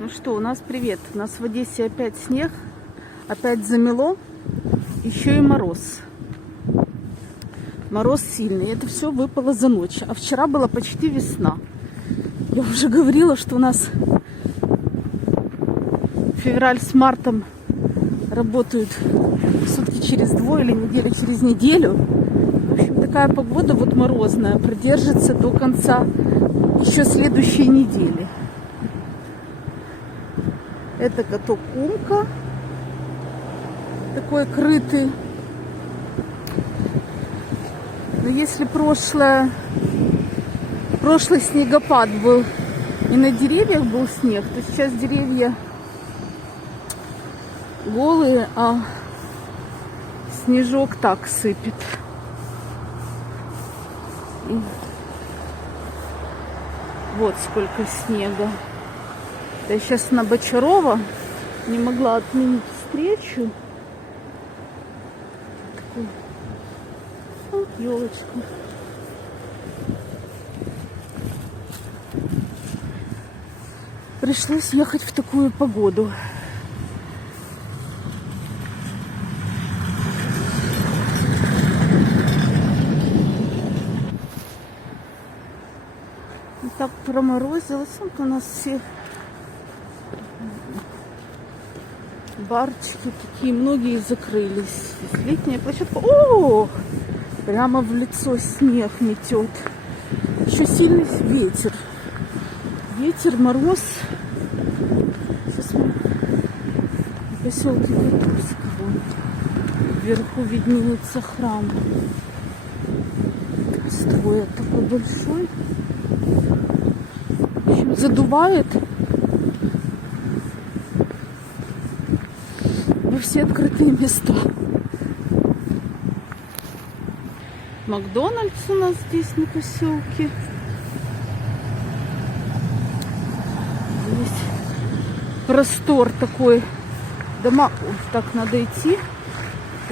Ну что, у нас привет. У нас в Одессе опять снег, опять замело, еще и мороз. Мороз сильный. Это все выпало за ночь. А вчера была почти весна. Я уже говорила, что у нас февраль с мартом работают сутки через двое или неделю через неделю. В общем, такая погода вот морозная продержится до конца еще следующей недели. Это каток Умка, такой крытый. Но если прошлый снегопад был и на деревьях был снег, то сейчас деревья голые, а снежок так сыпет. И вот сколько снега. Я сейчас на Бочарова не могла отменить встречу. Такую. Вот елочка. Пришлось ехать в такую погоду. И так проморозилось. Вот у нас все барчики такие, многие закрылись. Летняя площадка. О! Прямо в лицо снег метет. Еще сильный ветер. Ветер, мороз. Сейчас мы в поселке Катурского. Вверху виднеется храм. Строят такой большой. В общем, задувает. Во все открытые места. Макдональдс у нас здесь на поселке. Здесь простор такой. Дома. Ой, так надо идти,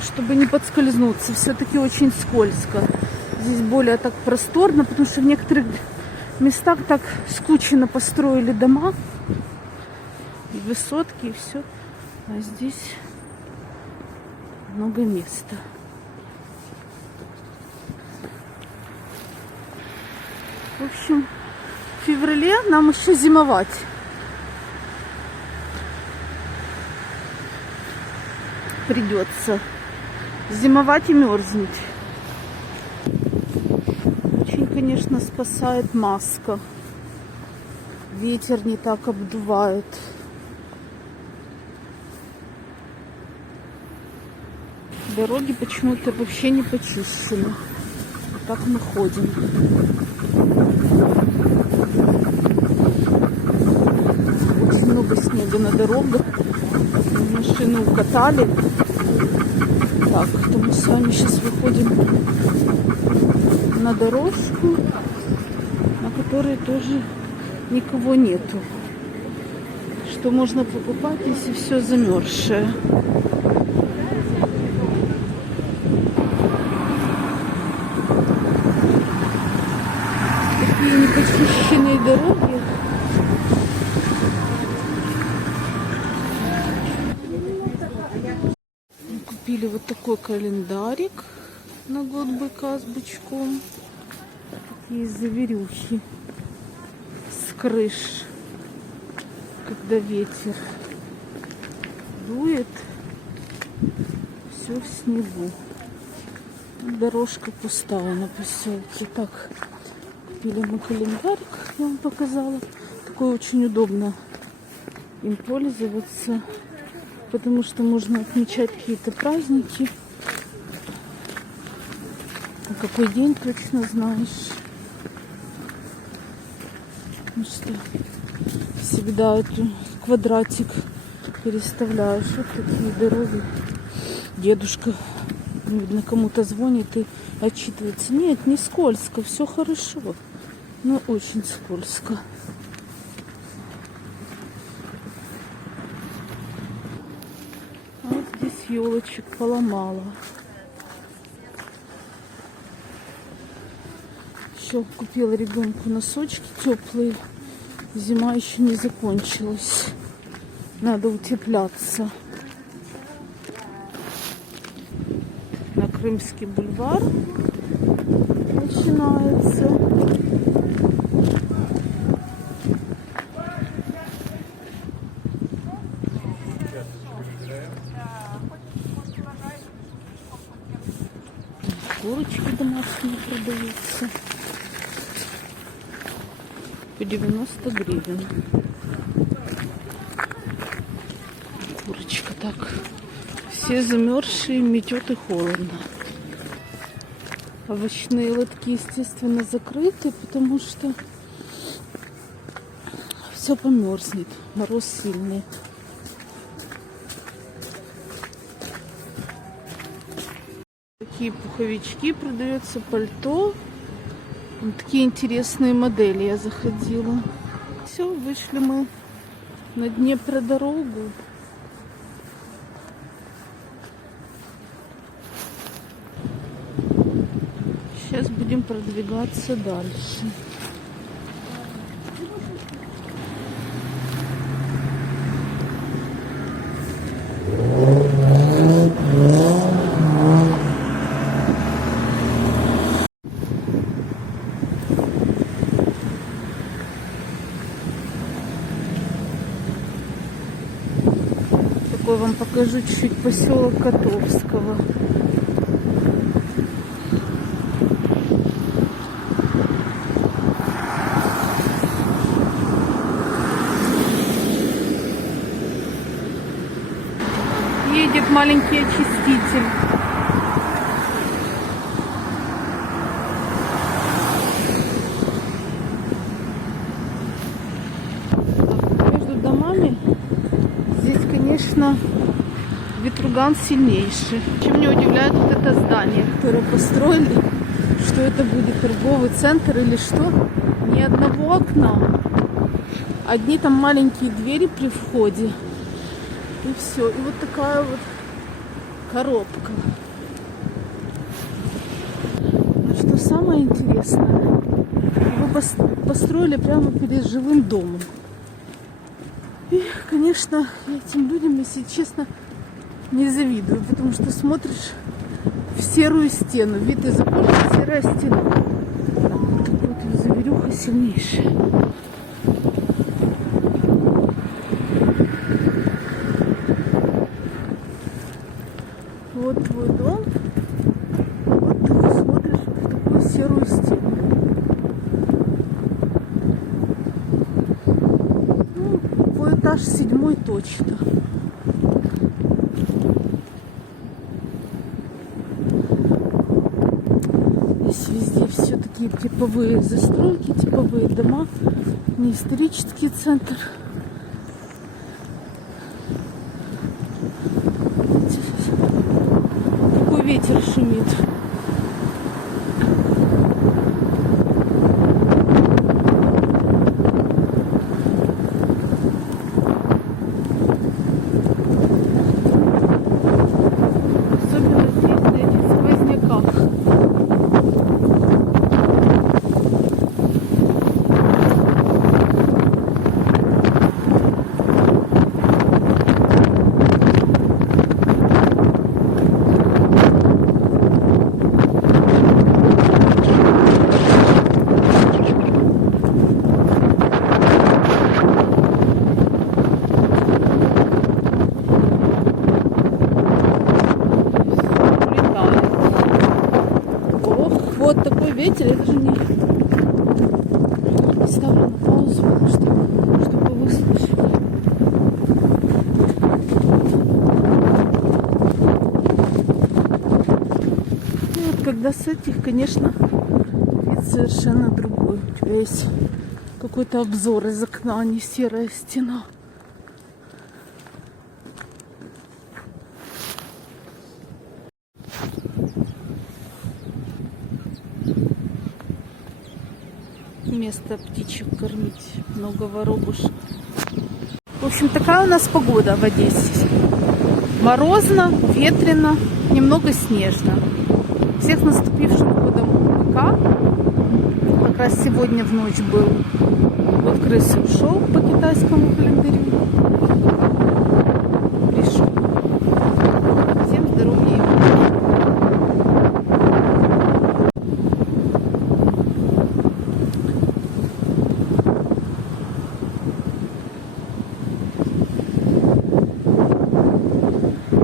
чтобы не подскользнуться. Все-таки очень скользко. Здесь более так просторно, потому что в некоторых местах так скучно построили дома. И высотки, и все. А здесь много места. В общем, в феврале нам еще зимовать. Придется зимовать и мерзнуть. Очень, конечно, спасает маска. Ветер не так обдувает. Дороги почему-то вообще не почищены. Так мы ходим. Очень много снега на дорогах. Машину укатали. Так, то мы с вами сейчас выходим на дорожку, на которой тоже никого нету. Что можно покупать, если все замерзшее? Такие непочищенные дороги. Купили вот такой календарик на год быка с бычком. Такие заверюхи с крыш, когда ветер дует, все в снегу. Дорожка пустая на поселке. Так, купили мы календарик, я вам показала. Такой очень удобно им пользоваться, потому что можно отмечать какие-то праздники. А какой день точно знаешь. Ну что, всегда эту квадратик переставляешь. Вот такие дороги. Дедушка, видно, кому-то звонит и отчитывается. Нет, не скользко, все хорошо. Но очень скользко. Вот здесь елочек поломала. Еще купила ребенку носочки теплые. Зима еще не закончилась. Надо утепляться. На Крымский бульвар начинается. Курочки домашние продаются по 90 гривен. Курочка так. Все замерзшие, метет и холодно. Овощные лотки, естественно, закрыты, потому что все померзнет. Мороз сильный. Такие пуховички продаются, пальто. Вот такие интересные модели я заходила. Все, вышли мы на Днепродорогу. Сейчас будем продвигаться дальше. Такой вам покажу чуть-чуть поселок Котовского. Едет маленький очиститель. Между домами здесь, конечно, ветруган сильнейший. Чем меня удивляет вот это здание, которое построили, что это будет торговый центр или что. Ни одного окна. Одни там маленькие двери при входе. И все. И вот такая вот коробка. А что самое интересное, его построили прямо перед жилым домом. И, конечно, этим людям, если честно, не завидую, потому что смотришь в серую стену. Вид из окна, серая стена. Вот такая вот заверюха сильнейшая. Вот твой дом, вот ты смотришь в такую серую стену. Ну, по этаж 7 точно. Здесь везде все такие типовые застройки, типовые дома, не исторический центр. Ветер шумит. Особенно здесь на этих сквозняках. Вот такой ветер, я даже не ставлю на паузу, потому что, чтобы вы слышали. Ну, вот когда с этих, конечно, вид совершенно другой. У тебя есть какой-то обзор из окна, а не серая стена. Место птичек кормить, много воробушек. В общем, такая у нас погода в Одессе. Морозно, ветрено, немного снежно. Всех с наступившим годом быка. Как раз сегодня в ночь был. Вот крысы ушел по китайскому календарю.